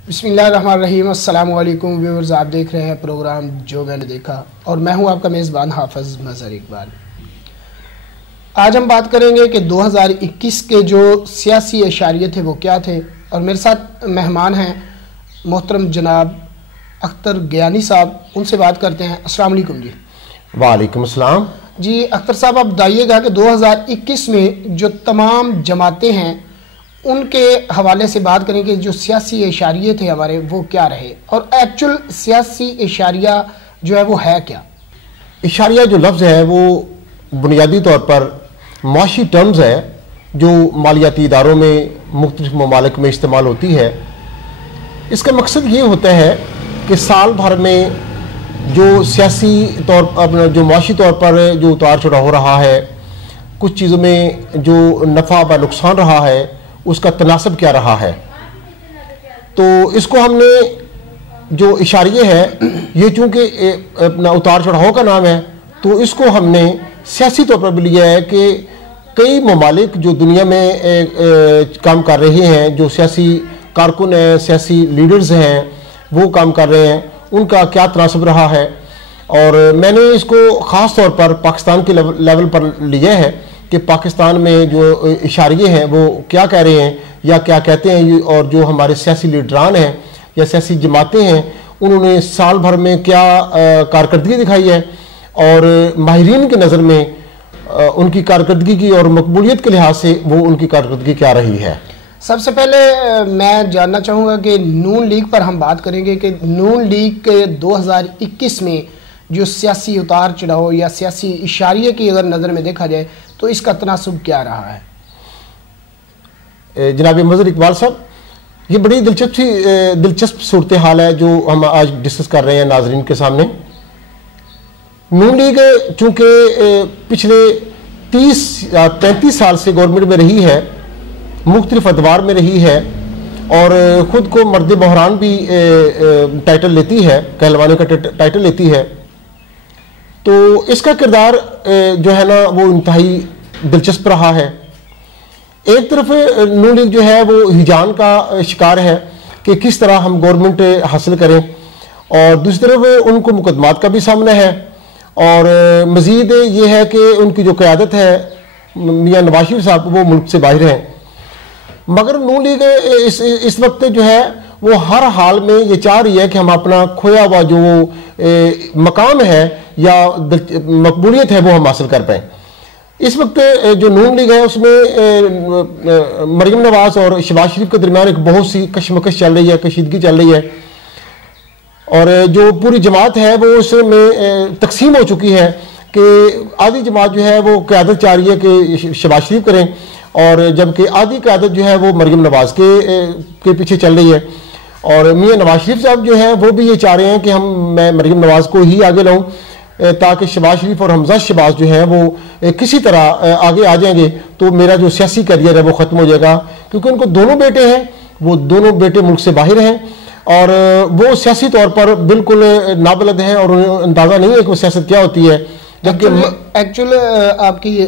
बिस्मिल्लाहिर्रहमानिर्रहीम। अस्सलामु अलैकुम व्यूअर्स, आप देख रहे हैं प्रोग्राम जो मैंने देखा और मैं हूं आपका मेज़बान हाफिज़ मज़हर इकबाल। आज हम बात करेंगे कि 2021 के जो सियासी इशारे थे वो क्या थे, और मेरे साथ मेहमान हैं मोहतरम जनाब अख्तर गयानी साहब। उनसे बात करते हैं। अस्सलाम वालेकुम जी। वालेकुम अस्सलाम जी अख्तर साहब, आप बताइएगा कि 2021 में जो तमाम जमातें हैं उनके हवाले से बात करें कि जो सियासी इशारे थे हमारे वो क्या रहे, और एक्चुअल सियासी इशारिया जो है वो है क्या। इशारिया जो लफ्ज़ है वो बुनियादी तौर पर माशी टर्म्स है जो मालियाती इदारों में मुख्तलिफ ममालिक में इस्तेमाल होती है। इसका मकसद ये होता है कि साल भर में जो सियासी तौर पर जो माशी तौर पर जो उतार चढ़ाव हो रहा है, कुछ चीज़ों में जो नफ़ा व नुकसान रहा है उसका तनासब क्या रहा है। तो इसको हमने जो इशारे है ये चूँकि अपना उतार चढ़ाव का नाम है तो इसको हमने सियासी तौर पर भी लिया है कि कई ममालिक जो दुनिया में काम कर रहे हैं, जो सियासी कारकुन हैं, सियासी लीडर्स हैं, वो काम कर रहे हैं, उनका क्या तनासब रहा है। और मैंने इसको ख़ास तौर पर पाकिस्तान के लेवल पर लिया है कि पाकिस्तान में जो इशारे हैं वो क्या कह रहे हैं या क्या कहते हैं, और जो हमारे सियासी लीडरान हैं या सियासी जमातें हैं उन्होंने साल भर में क्या कारकर्दगी दिखाई है, और माहिरीन की नज़र में उनकी कारकर्दगी की और मकबूलियत के लिहाज से वो उनकी कारकर्दगी क्या रही है। सबसे पहले मैं जानना चाहूँगा कि नून लीग पर हम बात करेंगे कि नून लीग के 2021 में जो सियासी उतार चढ़ाव या सियासी इशारे की अगर नज़र में देखा जाए तो इसका तनासुब क्या रहा है। जनाब मज़हर इकबाल साहब, ये बड़ी दिलचस्प सूरत हाल है जो हम आज डिस्कस कर रहे हैं नाजरीन के सामने। नून लीग चूँकि पिछले 30-35 साल से गवर्नमेंट में रही है, मुख्तलिफ अदवार में रही है, और ख़ुद को मर्द बहरान भी टाइटल लेती है, कहलवाने का टाइटल लेती है। तो इसका किरदार जो है ना वो इंतहाई दिलचस्प रहा है। एक तरफ नून लीग जो है वो हिजान का शिकार है कि किस तरह हम गवर्नमेंट हासिल करें, और दूसरी तरफ उनको मुकदमात का भी सामना है, और मज़ीद ये है कि उनकी जो क़यादत है मियां नवाज शरीफ साहब वो मुल्क से बाहर हैं। मगर नून लीग इस वक्त जो है वो हर हाल में ये चाह रही है कि हम अपना खोया हुआ जो मकाम है या मकबूलियत है वो हम हासिल कर पाएँ। इस वक्त जो नून लीग है उसमें मरीम नवाज और शहबाज शरीफ के दरमियान एक बहुत सी कशमकश चल रही है, कशीदगी चल रही है, और जो पूरी जमात है वो उसमें तकसीम हो चुकी है कि आधी जमात जो है वो क़यादत चाह रही है कि शहबाज शरीफ करें, और जबकि आधी क़यादत जो है वो मरीम नवाज के पीछे चल रही है। और मियां नवाज शरीफ साहब जो है वो भी ये चाह रहे हैं कि मैं मरीम नवाज को ही आगे लाऊं ताकि शहबाज शरीफ और हमजा शहबाज जो है वो किसी तरह आगे आ जाएंगे तो मेरा जो सियासी करियर है वो ख़त्म हो जाएगा, क्योंकि उनको दोनों बेटे हैं, वो दोनों बेटे मुल्क से बाहर हैं और वो सियासी तौर पर बिल्कुल नाबलद हैं और उन्हें अंदाज़ा नहीं है कि वो सियासत क्या होती है। जबकि एक्चुअल आपकी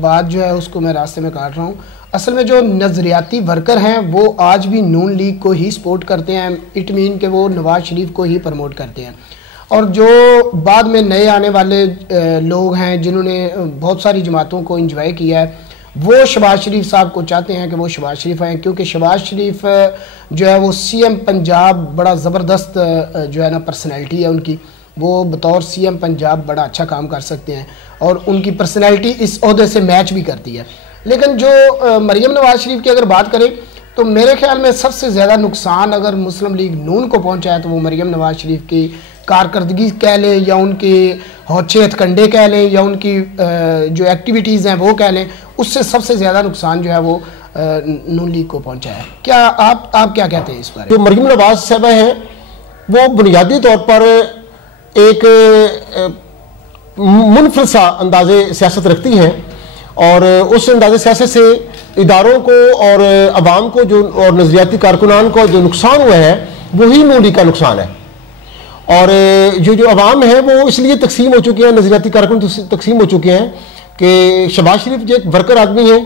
बात जो है उसको मैं रास्ते में काट रहा हूँ। असल में जो नज़रियाती वर्कर हैं वो आज भी नून लीग को ही सपोर्ट करते हैं, इट मीन कि वो नवाज शरीफ को ही प्रमोट करते हैं, और जो बाद में नए आने वाले लोग हैं जिन्होंने बहुत सारी जमातों को इंजॉय किया है वो शहबाज शरीफ साहब को चाहते हैं कि वो शहबाज शरीफ आएँ, क्योंकि शहबाज शरीफ जो है वो सीएम पंजाब बड़ा ज़बरदस्त जो है ना पर्सनैलिटी है उनकी, वो बतौर सीएम पंजाब बड़ा अच्छा काम कर सकते हैं और उनकी पर्सनैलिटी इस ओहदे से मैच भी करती है। लेकिन जो मरीम नवाज शरीफ की अगर बात करें तो मेरे ख्याल में सबसे ज़्यादा नुकसान अगर मुस्लिम लीग नून को पहुंचा है तो वो मरीम नवाज शरीफ की कारकर्दगी कह लें या उनके हौचे हथकंडे कह लें या उनकी जो एक्टिविटीज़ हैं वो कह लें, उससे सबसे ज़्यादा नुकसान जो है वो नून लीग को पहुंचा है। क्या आप क्या कहते हैं इस बारे में? जो मरीम नवाज साहबा हैं वो बुनियादी तौर पर एक मुनफरद सा अंदाज़े सियासत रखती हैं, और उस अंदाज़े सियासत से इदारों को और अवाम को जो और नज़रियाती कारकुनान को जो नुकसान हुआ है वही नून लीग का नुकसान है। और जो अवाम है वो इसलिए तकसीम हो चुके हैं, नज़रियाती कारकुन तकसीम हो चुके हैं कि शहबाज शरीफ जो एक वर्कर आदमी है,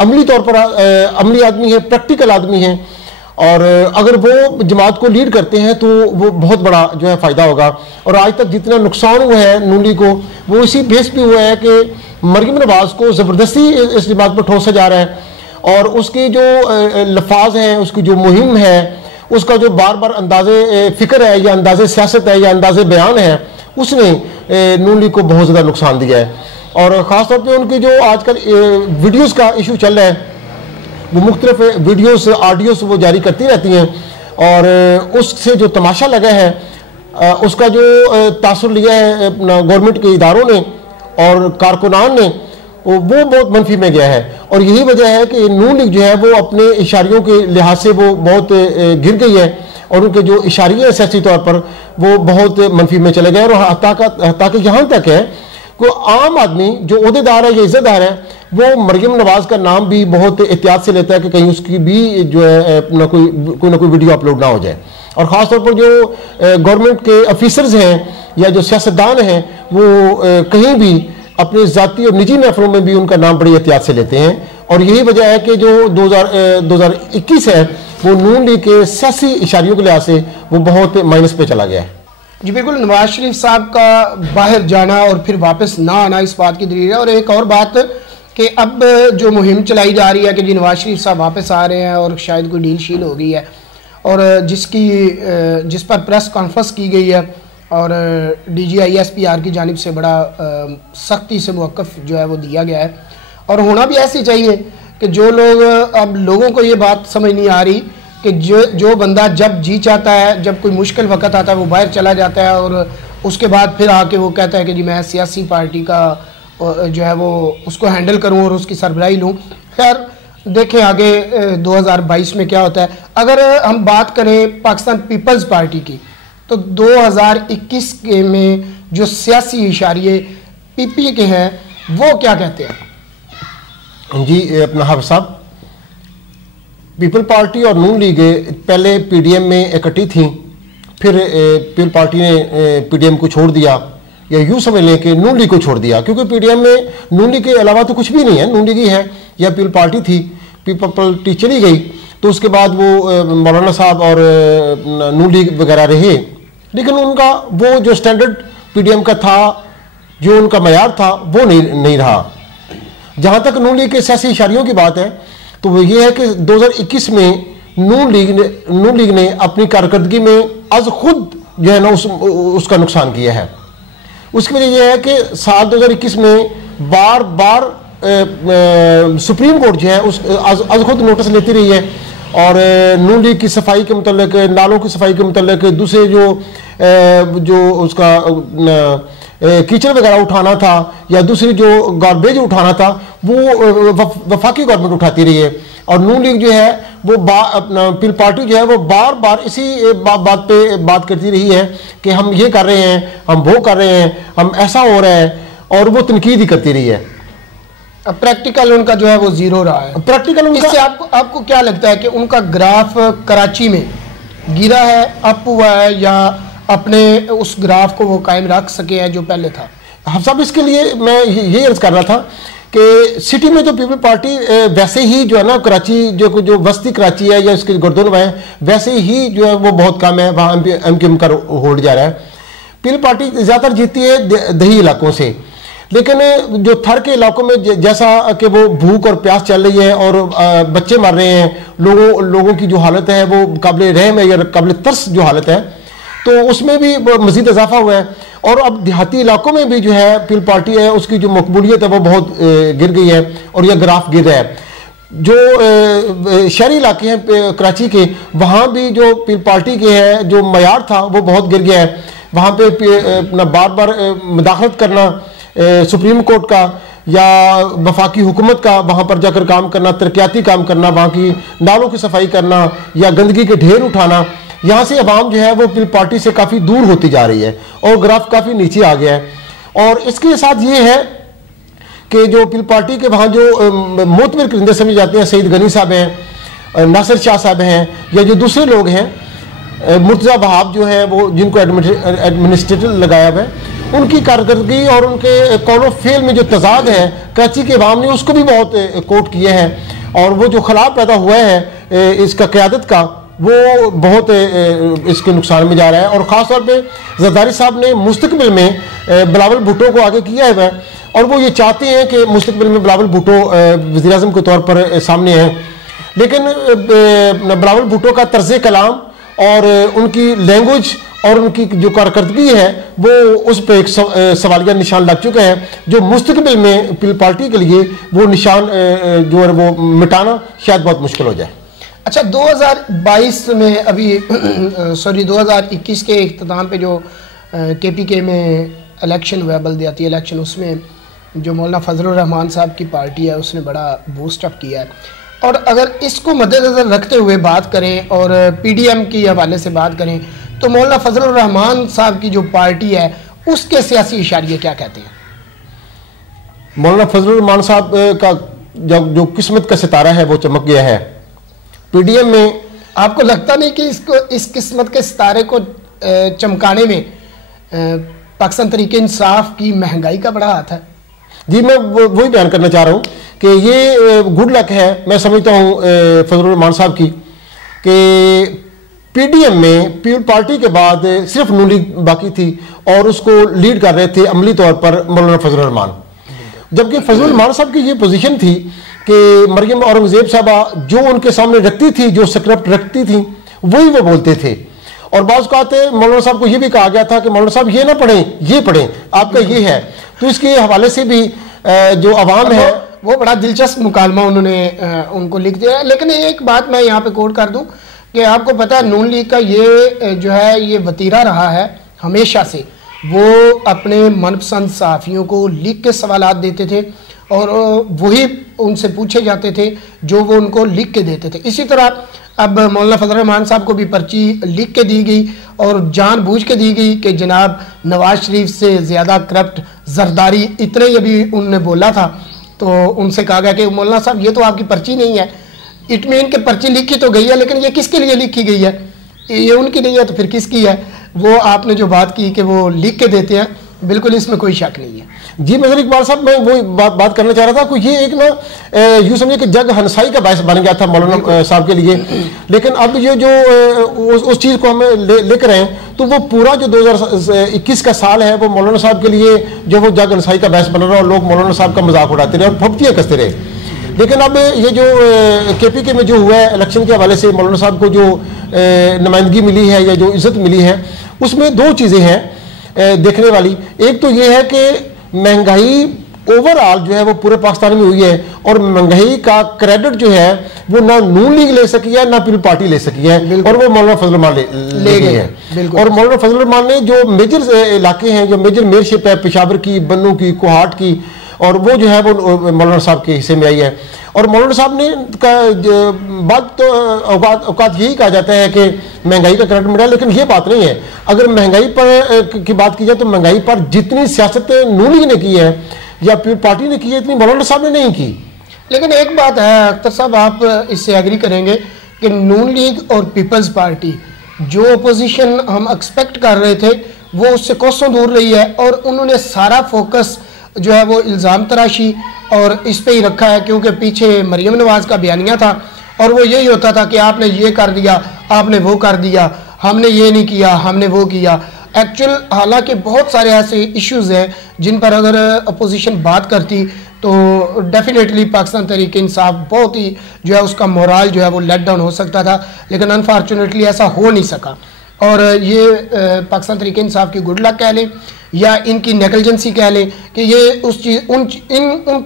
अमली तौर पर अमली आदमी है, प्रैक्टिकल आदमी है, और अगर वो जमात को लीड करते हैं तो वो बहुत बड़ा जो है फ़ायदा होगा। और आज तक जितना नुकसान हुआ है नून लीग को, वो इसी बेस पे हुआ है कि मरयम नवाज़ को ज़बरदस्ती इस जमात पर ठोसा जा रहा है और उसकी जो लफाज हैं, उसकी जो मुहिम है, उसका जो बार बार अंदाज़े फ़िक्र है या अंदाज़े सियासत है या अंदाज़े बयान है, उसने नून लीग को बहुत ज़्यादा नुकसान दिया है। और ख़ास तौर पे उनकी जो आजकल वीडियोस का इशू चल रहा है, वो मुख्तलिफ वीडियोस ऑडियोस वो जारी करती रहती हैं और उससे जो तमाशा लगा है उसका जो तासुर लिया है गवर्नमेंट के इदारों ने और कारकुनान ने, वो बहुत मनफी में गया है। और यही वजह है कि नून लीग जो है वो अपने इशारियों के लिहाज से वो बहुत गिर गई है और उनके जो इशारे हैं सियासी तौर पर वो बहुत मनफी में चले गए। और हत्ता कि यहाँ तक है कोई आम आदमी जो ओहदेदार है या इज्जतदार है, वो मरयम नवाज़ का नाम भी बहुत एहतियात से लेता है कि कहीं उसकी भी जो है कोई ना कोई वीडियो अपलोड ना हो जाए। और ख़ास तौर पर जो गवर्नमेंट के ऑफिसर्स हैं या जो सियासतदान हैं, वो कहीं भी अपने ज़ाती और निजी महफलों में भी उनका नाम बड़ी एहतियात से लेते हैं। और यही वजह है कि जो 2021 है वो नून लीग के सियासी इशारियों के लिहाज से वो बहुत माइनस पे चला गया है। जी बिल्कुल, नवाज शरीफ साहब का बाहर जाना और फिर वापस ना आना इस बात की दलील है। और एक और बात कि अब जो मुहिम चलाई जा रही है कि जी नवाज शरीफ साहब वापस आ रहे हैं और शायद कोई डील शील हो गई है, और जिस पर प्रेस कॉन्फ्रेंस की गई है और DGISPR की जानिब से बड़ा सख्ती से मौक़िफ़ जो है वो दिया गया है। और होना भी ऐसी चाहिए कि जो लोग, अब लोगों को ये बात समझ नहीं आ रही कि जो बंदा जब जी चाहता है, जब कोई मुश्किल वक़्त आता है, वो बाहर चला जाता है और उसके बाद फिर आके वो कहता है कि जी मैं सियासी पार्टी का जो है वो उसको हैंडल करूं और उसकी सरबराही लूं। खैर देखें आगे 2022 में क्या होता है। अगर हम बात करें पाकिस्तान पीपल्स पार्टी की, तो 2021 में जो सियासी इशारे PP के हैं वो क्या कहते हैं? जी अपना हाफिज़ साहब, पीपल पार्टी और नून लीग पहले PDM में इकट्ठी थी, फिर पीपल पार्टी ने PDM को छोड़ दिया, या यूँ समझ लें कि नून लीग को छोड़ दिया, क्योंकि PDM में नून लीग के अलावा तो कुछ भी नहीं है। नून लीग ही है या पीपल पार्टी थी, पीपल पार्टी चली गई तो उसके बाद वो मौलाना साहब और नून लीग वगैरह रहे, लेकिन उनका वो जो स्टैंडर्ड PDM का था, जो उनका मयार था, वो नहीं रहा। जहाँ तक नून लीग के सियासी इशारियों की बात है तो वो ये है कि 2021 में नून लीग ने अपनी कारकर्दगी में आज खुद जो है ना उसका नुकसान किया है। उसकी वजह यह है कि साल 2021 में बार बार सुप्रीम कोर्ट जो है आज खुद नोटिस लेती रही है और नून लीग की सफाई के मुतल्लिक, नालों की सफाई के मुतल्लिक, दूसरे जो उसका कीचड़ वगैरह उठाना था या दूसरी जो गार्बेज उठाना था, वो वफाकी गवर्नमेंट उठाती रही है। और नून लीग जो है वो अपना पीपल पार्टी जो है वो बार बार इसी बात पे बात करती रही है कि हम ये कर रहे हैं, हम वो कर रहे हैं, हम ऐसा हो रहा है, और वो तनकीद ही करती रही है। अब प्रैक्टिकल उनका जो है वो जीरो रहा है। प्रैक्टिकल उनका, इससे आपको क्या लगता है कि उनका ग्राफ कराची में गिरा है, अप हुआ है, या अपने उस ग्राफ को वो कायम रख सके हैं जो पहले था? हम सब इसके लिए मैं ये अर्ज कर रहा था कि सिटी में तो पीपल पार्टी वैसे ही जो है ना, कराची जो वस्ती कराची है या इसके गर्दोनवा है, वैसे ही जो है वो बहुत कम है, वहाँ MQM का होल्ड जा रहा है। पीपल पार्टी ज़्यादातर जीती है दही इलाकों से, लेकिन जो थर के इलाकों में जैसा कि वो भूख और प्यास चल रही है और बच्चे मर रहे हैं, लोगों की जो हालत है वो काबिल रहम है या काबिल तरस जो हालत है, तो उसमें भी मज़ीद इजाफा हुआ है। और अब देहाती इलाकों में भी जो है पीपल पार्टी है उसकी जो मकबूलियत है वो बहुत गिर गई है और यह ग्राफ गिर रहा है। जो शहरी इलाके हैं कराची के, वहाँ भी जो पीपल पार्टी के है जो मयार था वो बहुत गिर गया है। वहाँ पे अपना बार बार मुदाखलत करना सुप्रीम कोर्ट का या वफाकी हुकूमत का, वहाँ पर जाकर काम करना, तरक्याती काम करना, वहाँ की नालों की सफाई करना या गंदगी के ढेर उठाना, यहाँ से अवाम जो है वो पीपल पार्टी से काफ़ी दूर होती जा रही है और ग्राफ काफ़ी नीचे आ गया है। और इसके साथ ये है कि जो पीपल पार्टी के वहाँ जो मोतबर करिंदे समझे जाते हैं, सईद गनी साहब हैं, नासिर शाह साहब हैं, या जो दूसरे लोग हैं, मुर्तज़ा वहाब जो है वो जिनको एडमिनिस्ट्रेटर लगाया हुआ है, उनकी कारकर्दगी और उनके कौलो फेल में जो तजाद है कराची के अवाम ने उसको भी बहुत कोट किया है। और वो जो खलाफ पैदा हुआ है इसका क़यादत का, वो बहुत इसके नुकसान में जा रहा है। और ख़ास तौर पे जरदारी साहब ने मुस्तकबिल में बिलावल भुट्टो को आगे किया है और वो ये चाहते हैं कि मुस्तकबिल में बिलावल भुट्टो वज़ीर आज़म के तौर पर सामने हैं, लेकिन बिलावल भुट्टो का तर्ज़ कलाम और उनकी लैंग्वेज और उनकी जो कारकर्दगी है वो उस पर एक सवालिया निशान लग चुका है, जो मुस्तकबिल में पीपल पार्टी के लिए वो निशान जो है वो मिटाना शायद बहुत मुश्किल हो जाए। अच्छा, 2022 में अभी 2021 के इख्तिताम पे जो KPK में इलेक्शन हुआ, बल्दियाती इलेक्शन, उसमें जो मौलाना फजलुर रहमान साहब की पार्टी है उसने बड़ा बूस्ट अप किया है। और अगर इसको मद्देनज़र रखते हुए बात करें और PDM की हवाले से बात करें तो मौलाना फजलुर रहमान साहब की जो पार्टी है उसके सियासी इशारे क्या कहते हैं? मौलाना फजलुर रहमान साहब का जो किस्मत का सितारा है वो चमक गया है। PDM में आपको लगता नहीं कि इसको इस किस्मत के सितारे को चमकाने में पाकिस्तान तहरीक इंसाफ की महंगाई का बड़ा हाथ है? जी, मैं वही बयान करना चाह रहा हूँ कि ये गुड लक है, मैं समझता हूँ फजलुर रहमान साहब की, कि PDM में पीपल पार्टी के बाद सिर्फ नून लीग बाकी थी और उसको लीड कर रहे थे अमली तौर पर मौलाना फजलुर रहमान, जबकि फजलुर रहमान साहब की ये पोजीशन थी कि मरियम औरंगजेब साहबा जो उनके सामने रखती थी, जो स्क्रिप्ट रखती थी, वही वो बोलते थे। और बाज़ कहते मौलाना साहब को ये भी कहा गया था कि मौलाना साहब ये ना पढ़ें, ये पढ़ें, आपका ये है। तो इसके हवाले से भी जो अवाम है वो बड़ा दिलचस्प मुकालमा उन्होंने उनको लिख दिया। लेकिन एक बात मैं यहाँ पे कोट कर दूँ कि आपको पता है नून लीग का ये जो है ये वतीरा रहा है हमेशा से, वो अपने मनपसंद सहाफ़ियों को लिख के सवालात देते थे और वही उनसे पूछे जाते थे जो वो उनको लिख के देते थे। इसी तरह अब मौलाना फजलुर रहमान साहब को भी पर्ची लिख के दी गई और जानबूझ के दी गई कि जनाब नवाज शरीफ से ज़्यादा करप्ट जरदारी, इतने ही अभी उनने बोला था तो उनसे कहा गया कि मौलाना साहब ये तो आपकी पर्ची नहीं है। इट मीन के पर्ची लिखी तो गई है लेकिन ये किसके लिए लिखी गई है? ये उनकी नहीं है तो फिर किसकी है? वो आपने जो बात की कि वो लिख के देते हैं, बिल्कुल इसमें कोई शक नहीं है। जी मगर इकबाल साहब, मैं वो बात करना चाह रहा था कि ये एक ना यूँ समझिए कि जग हंसाई का बायस बन गया था मौलाना साहब के लिए, लेकिन अब ये जो उस चीज़ को हम लेकर आए तो वो पूरा जो 2021 का साल है वो मौलाना साहब के लिए जो वो जग हंसाई का बायस बन रहा और लोग मौलाना साहब का मजाक उड़ाते रहे और फप्तियाँ कसते रहे। लेकिन अब ये जो KPK में जो हुआ है इलेक्शन के हवाले से मौलाना साहब को जो नुमाइंदगी मिली है या जो इज़्ज़त मिली है, उसमें दो चीज़ें हैं देखने वाली। एक तो ये है कि महंगाई ओवरऑल जो है वो पूरे पाकिस्तान में हुई है और महंगाई का क्रेडिट जो है वो ना नून लीग ले सकी है ना पीपल पार्टी ले सकी है और वो मौलाना फजलुर रहमान ले गई है। और मौलाना फजलुर रहमान ने जो मेजर इलाके हैं, जो मेजर मेयरशिप है पेशावर की, बन्नू की, कोहाट की, और वो जो है वो मौलाना साहब के हिस्से में आई है। और मौलाना साहब ने बात तो औकात यही कहा जाता है कि महंगाई का क्रेडिट मिला, लेकिन ये बात नहीं है। अगर महंगाई पर की बात की जाए तो महंगाई पर जितनी सियासत नून लीग ने की है या पीपल पार्टी ने की है इतनी मौलाना साहब ने नहीं की। लेकिन एक बात है अख्तर साहब, आप इससे एग्री करेंगे कि नून लीग और पीपल्स पार्टी जो अपोजिशन हम एक्सपेक्ट कर रहे थे वो उससे कोसों दूर रही है और उन्होंने सारा फोकस जो है वो इल्ज़ाम तराशी और इस पे ही रखा है, क्योंकि पीछे मरियम नवाज का बयानिया था और वो यही होता था कि आपने ये कर दिया, आपने वो कर दिया, हमने ये नहीं किया, हमने वो किया। एक्चुअल हालांकि बहुत सारे ऐसे इश्यूज़ हैं जिन पर अगर अपोजिशन बात करती तो डेफिनेटली पाकिस्तान तहरीक इंसाफ बहुत ही जो है उसका मोराल जो है वो लेट डाउन हो सकता था, लेकिन अनफॉर्चुनेटली ऐसा हो नहीं सका। और ये पाकिस्तान तहरीक इंसाफ की गुड लक कह लें या इनकी नेगलिजेंसी कह लें कि ये उस चीज़ उन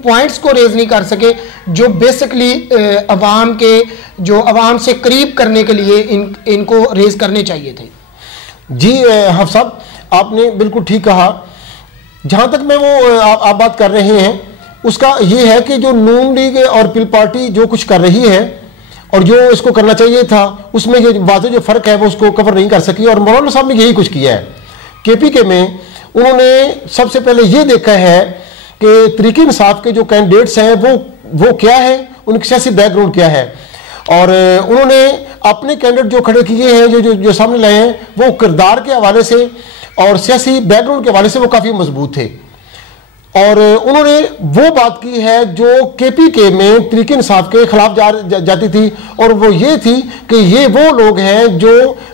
पॉइंट्स को रेज नहीं कर सके जो बेसिकली अवाम से करीब करने के लिए इनको रेज करने चाहिए थे। जी हफ़ साहब, आपने बिल्कुल ठीक कहा। जहाँ तक मैं वो आप बात कर रहे हैं उसका ये है कि जो नून लीग और पीपल पार्टी जो कुछ कर रही है और जो इसको करना चाहिए था उसमें ये वाज़ेह जो फ़र्क है वो उसको कवर नहीं कर सकी और मौलाना साहब ने यही कुछ किया है। KPK में उन्होंने सबसे पहले ये देखा है कि तहरीक इंसाफ के जो कैंडिडेट्स हैं वो क्या है, उनकी सियासी बैकग्राउंड क्या है, और उन्होंने अपने कैंडिडेट जो खड़े किए हैं जो सामने लाए हैं वो किरदार के हवाले से और सियासी बैकग्राउंड के हवाले से वो काफ़ी मजबूत थे। और उन्होंने वो बात की है जो KPK में तरीके इंसाफ के खिलाफ जाती थी, और वो ये थी कि ये वो लोग हैं जो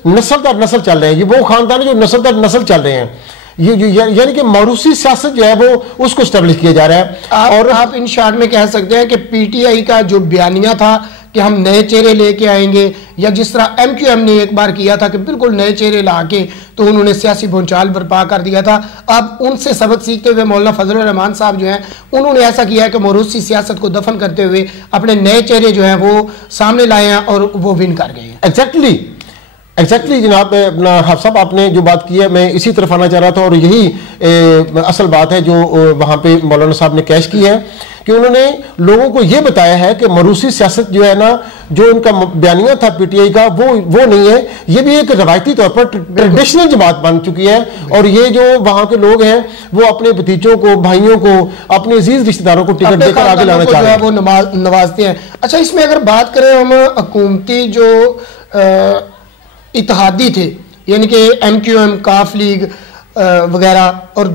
नस्ल दर नस्ल चल रहे हैं, ये वो खानदान जो नस्ल दर नस्ल चल रहे हैं, यानी कि मौरूसी सियासत जो है वो उसको स्टेब्लिश किया जा रहा है। और आप इन शॉर्ट में कह सकते हैं कि PTI का जो बयानिया था कि हम नए चेहरे लेके आएंगे, या जिस तरह MQM ने एक बार किया था कि बिल्कुल नए चेहरे ला के तो उन्होंने सियासी भूचाल बर्पा कर दिया था, अब उनसे सबक सीखते हुए मौलाना फजलुर रहमान साहब जो हैं उन्होंने ऐसा किया है कि मौरूसी सियासत को दफन करते हुए अपने नए चेहरे जो हैं वो सामने लाए हैं और वो विन कर गए हैं। एग्जैक्टली जनाब, अपना हाफ़ साहब आपने जो बात की है मैं इसी तरफ आना चाह रहा था, और यही असल बात है जो वहाँ पे मौलाना साहब ने कैश की है कि उन्होंने लोगों को ये बताया है कि मरूसी सियासत जो है ना, जो उनका बयानिया था PTI का, वो नहीं है, ये भी एक रवायती तौर पर ट्रेडिशनल जमात बन चुकी है, और ये जो वहाँ के लोग हैं वो अपने भतीजों को, भाइयों को, अपने अजीज रिश्तेदारों को टिकट देकर आगे लाना चाह रहे हैं, वो नवाजते हैं। अच्छा, इसमें अगर बात करें हम हुकूमती जो इत्तेहादी थे, यानी कि MQM, काफ लीग वगैरह, और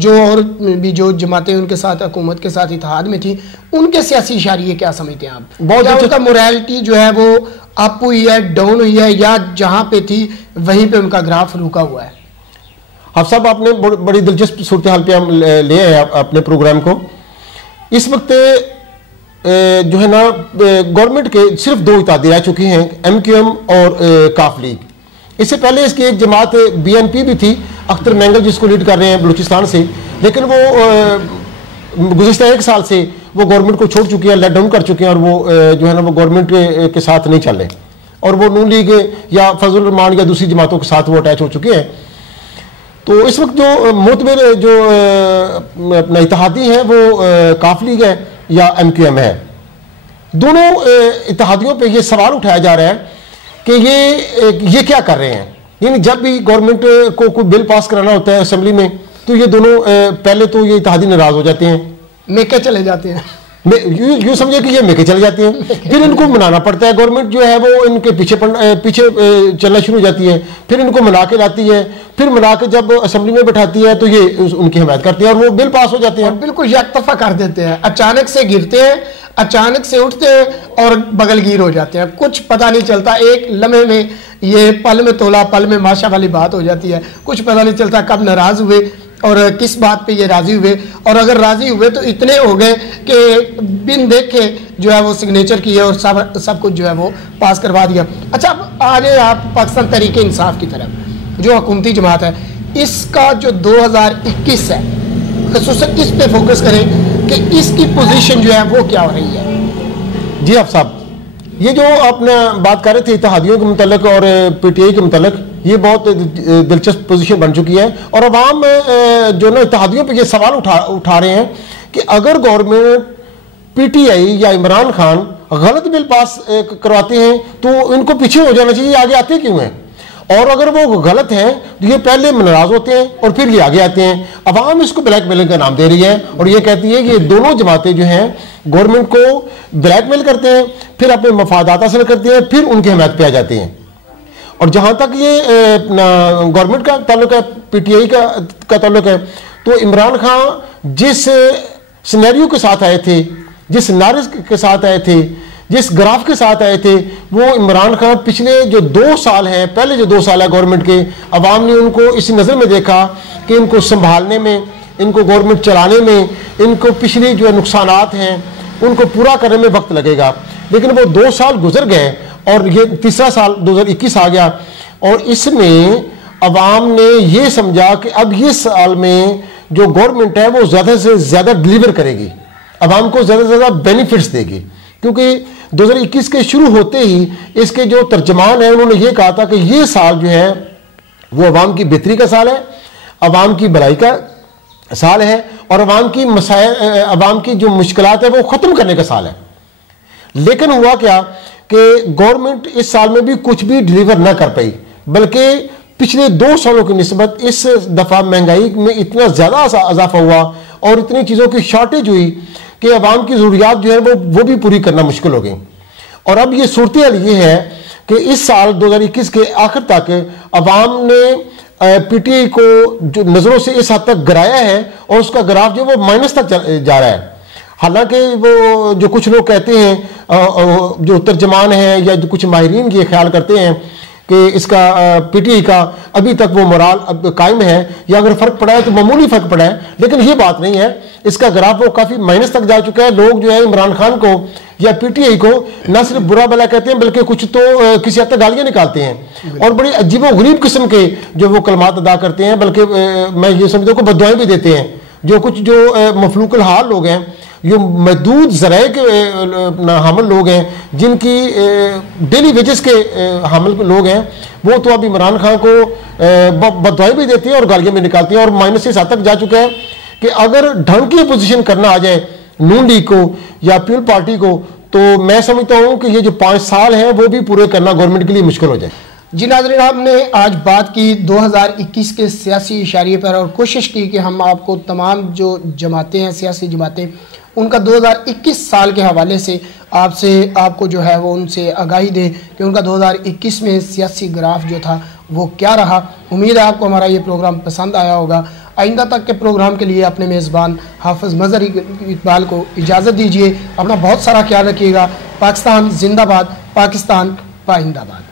भी जो जमातें उनके साथ हुकूमत के साथ इत्तेहाद में थी, उनके सियासी इशारे क्या समझते हैं आप? बहुत उनका मोरालिटी जो है वो अप हुई है, डाउन हुई है, या जहां पे थी वहीं पे उनका ग्राफ रुका हुआ है? आप साहब आपने बड़ी दिलचस्प सूरत हाल पे हम ले आए अपने प्रोग्राम को। इस वक्त जो है ना गवर्नमेंट के सिर्फ 2 इत्तेहादी रह चुकी हैं, MQM और काफ लीग। इससे पहले इसकी एक जमात BNP भी थी, अख्तर मैंगल जिसको लीड कर रहे हैं बलूचिस्तान से, लेकिन वो गुज़िश्ता 1 साल से वो गवर्नमेंट को छोड़ चुकी है, लेट डाउन कर चुके हैं, और वो जो है ना वो गवर्नमेंट के साथ नहीं चल रहे, और वो नून लीग या फजलुर रहमान या दूसरी जमातों के साथ वो अटैच हो चुके हैं। तो इस वक्त जो मोतबर जो अपना इत्तेहादी हैं वो काफ लीग है या MQM है। दोनों इत्तेहादियों पर यह सवाल उठाया जा रहा है कि ये क्या कर रहे हैं, यानी जब भी गवर्नमेंट को कोई बिल पास कराना होता है असेंबली में, तो ये दोनों पहले तो ये इत्तेहादी नाराज हो जाते हैं, मेके चले जाते हैं, यूँ समझे कि ये मेके चले जाते हैं, फिर इनको मनाना पड़ता है, गवर्नमेंट जो है वो इनके पीछे चलना शुरू हो जाती है, फिर इनको मना के लाती है, फिर मना के जब असेंबली में बैठाती है तो ये उनकी हिमायत करती है और वो बिल पास हो जाते हैं, बिल्कुल यकतफा कर देते हैं, अचानक से गिरते हैं, अचानक से उठते हैं और बगलगीर हो जाते हैं, कुछ पता नहीं चलता, एक लम्हे में ये पल में तोला पल में माशा वाली बात हो जाती है, कुछ पता नहीं चलता कब नाराज हुए और किस बात पे ये राजी हुए, और अगर राजी हुए तो इतने हो गए कि बिन देखे जो है वो सिग्नेचर किए और सब कुछ जो है वो पास करवा दिया। अच्छा, अब आ गए आप पाकिस्तान तहरीक इंसाफ की तरफ, जो हुकूमती जमात है, इसका जो 2021 है खसूसन इस पे फोकस करें कि इसकी पोजीशन जो है वो क्या हो रही है? जी आप साहब, ये जो आपने बात कर रहे थे इत्तेहादियों के मुतल्लिक और PTI के मुतल्लिक, ये बहुत दिलचस्प पोजीशन बन चुकी है, और अवाम जो ना इत्तेहादियों पे ये सवाल उठा रहे हैं कि अगर गवर्नमेंट PTI या इमरान खान गलत बिल पास करवाते हैं तो इनको पीछे हो जाना चाहिए, आगे आते क्यों हैं, और अगर वो गलत हैं तो ये पहले नाराज होते हैं और फिर ये आगे आते हैं। अवाम इसको ब्लैकमेलिंग का नाम दे रही है और ये कहती है कि ये दोनों जमातें जो हैं गवर्नमेंट को ब्लैकमेल करते हैं, फिर अपने मफादात हासिल करते हैं, फिर उनकी हिमायत पे आ जाते हैं। और जहां तक ये गवर्नमेंट का ताल्लुक है, PTI का ताल्लुक है, तो इमरान खान जिस सिनेरियो के साथ आए थे, जिस नारे के साथ आए थे, जिस ग्राफ के साथ आए थे, वो इमरान खान पिछले जो 2 साल हैं, पहले जो 2 साल है गवर्नमेंट के, अवाम ने उनको इस नज़र में देखा कि इनको संभालने में, इनको गवर्नमेंट चलाने में, इनको पिछली जो नुकसानात हैं उनको पूरा करने में वक्त लगेगा। लेकिन वो 2 साल गुजर गए और ये तीसरा साल 2021 आ गया, और इसमें अवाम ने ये समझा कि अब ये साल में जो गवर्नमेंट है वो ज़्यादा से ज़्यादा डिलीवर करेगी, अवाम को ज़्यादा से ज़्यादा बेनिफिट्स देगी, क्योंकि 2021 के शुरू होते ही इसके जो तर्जमान है उन्होंने ये कहा था कि ये साल जो है वो अवाम की बेहतरी का साल है, अवाम की भलाई का साल है, और अवाम की जो मुश्किलात है वो ख़त्म करने का साल है। लेकिन हुआ क्या कि गवर्नमेंट इस साल में भी कुछ भी डिलीवर ना कर पाई, बल्कि पिछले 2 सालों की निस्बत इस दफ़ा महंगाई में इतना ज़्यादा इजाफा हुआ और इतनी चीज़ों की शॉर्टेज हुई कि अवाम की ज़रूरियात जो है वो भी पूरी करना मुश्किल हो गई। और अब ये सूरत हाल ये है कि इस साल 2021 के आखिर तक अवाम ने पीटीआई को जो नज़रों से इस हद तक गिराया है और उसका ग्राफ जो वो माइनस तक जा रहा है। हालांकि वो जो कुछ लोग कहते हैं, जो तर्जमान हैं या जो कुछ माहिरीन ये ख्याल करते हैं कि इसका पीटीआई का अभी तक वो मोराल अब कायम है, या अगर फ़र्क पड़ा है तो मामूली फ़र्क पड़ा है, लेकिन ये बात नहीं है। इसका ग्राफ वो काफ़ी माइनस तक जा चुका है। लोग जो है इमरान खान को या पीटीआई को न सिर्फ बुरा भला कहते हैं, बल्कि कुछ तो किसी हद तक गालियाँ निकालते हैं और बड़ी अजीबो-गरीब किस्म के जो वो कलमात अदा करते हैं, बल्कि मैं ये समझता हूँ कि बददुआएं भी देते हैं। जो कुछ जो मफलूकुल हाल लोग हैं, ये महदूद ज़राए के हामिल लोग हैं, जिनकी डेली वेजेस के हामिल लोग हैं, वो तो अब इमरान खान को बददुआएं भी देते हैं और गालियाँ भी निकालते हैं। और माइनस से इस हद तक जा चुका है कि अगर ढंग की पोजीशन करना आ जाए नून लीग को या पीपल पार्टी को, तो मैं समझता हूँ कि ये जो 5 साल हैं वो भी पूरे करना गवर्नमेंट के लिए मुश्किल हो जाए। जी नाज़रीन, हमने आज बात की 2021 के सियासी इशारे पर और कोशिश की कि हम आपको तमाम जो जमातें हैं, सियासी जमातें, उनका 2021 साल के हवाले से आपको जो है वो उनसे आगाही दें कि उनका 2021 में सियासी ग्राफ जो था वो क्या रहा। उम्मीद है आपको हमारा ये प्रोग्राम पसंद आया होगा। आइंदा तक के प्रोग्राम के लिए अपने मेज़बान हाफिज़ मज़हर इकबाल को इजाज़त दीजिए। अपना बहुत सारा ख्याल रखिएगा। पाकिस्तान जिंदाबाद, पाकिस्तान पाइंदाबाद।